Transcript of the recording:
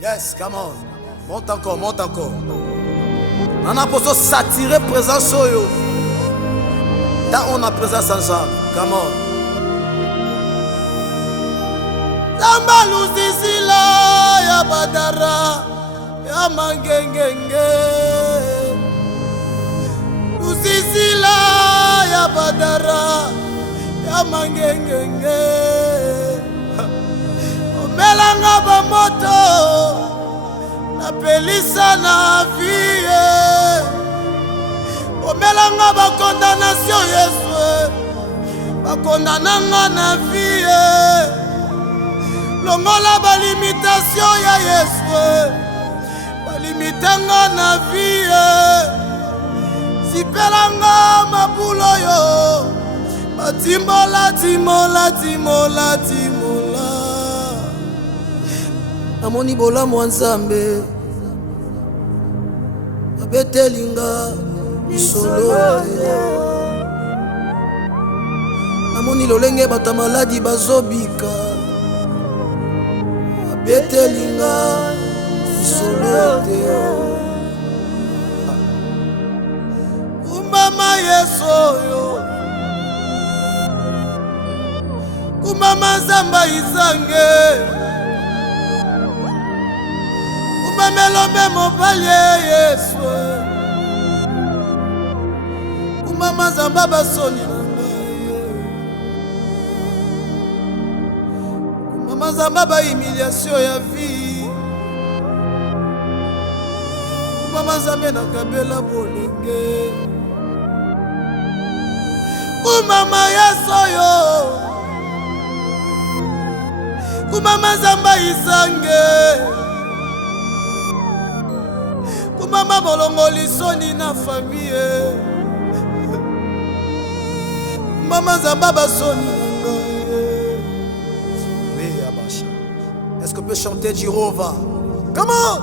Yes, come on. Monte encore, monte encore. On a besoin de s'attirer présence sur eux. Tant on a présence ensemble. Come on. Lamba lusisila ya badara ya mangengenge. Lusisila ya badara ya mangengenge. Omelanga ba moto na pelisa na vie. Omelanga ba condamnation Yesu. Ba condamnanga na vie. Longola ba limitation ya Yesu. Ba limitanga na vie. Sipelanga mabulo yo. Batimola timola timola timola. Namoni bola mwanzambe. Abetelinga isolo. Namoni lolenge bata maladi bazobika. Abetelinga isolo. Umama yesoyo. Umama zamba izange. Umamelo mobali Yesu. Umama zamba basoni na ngai. Umama zamba ba humiliation ya vie. Umama zamba na kabela bolenge. Umama Yesu yo. Umama zamba isange. Umama bolongo lisoni na famille. Umama zamba basoni. Est-ce qu'on peut chanter Jéhovah? Comment?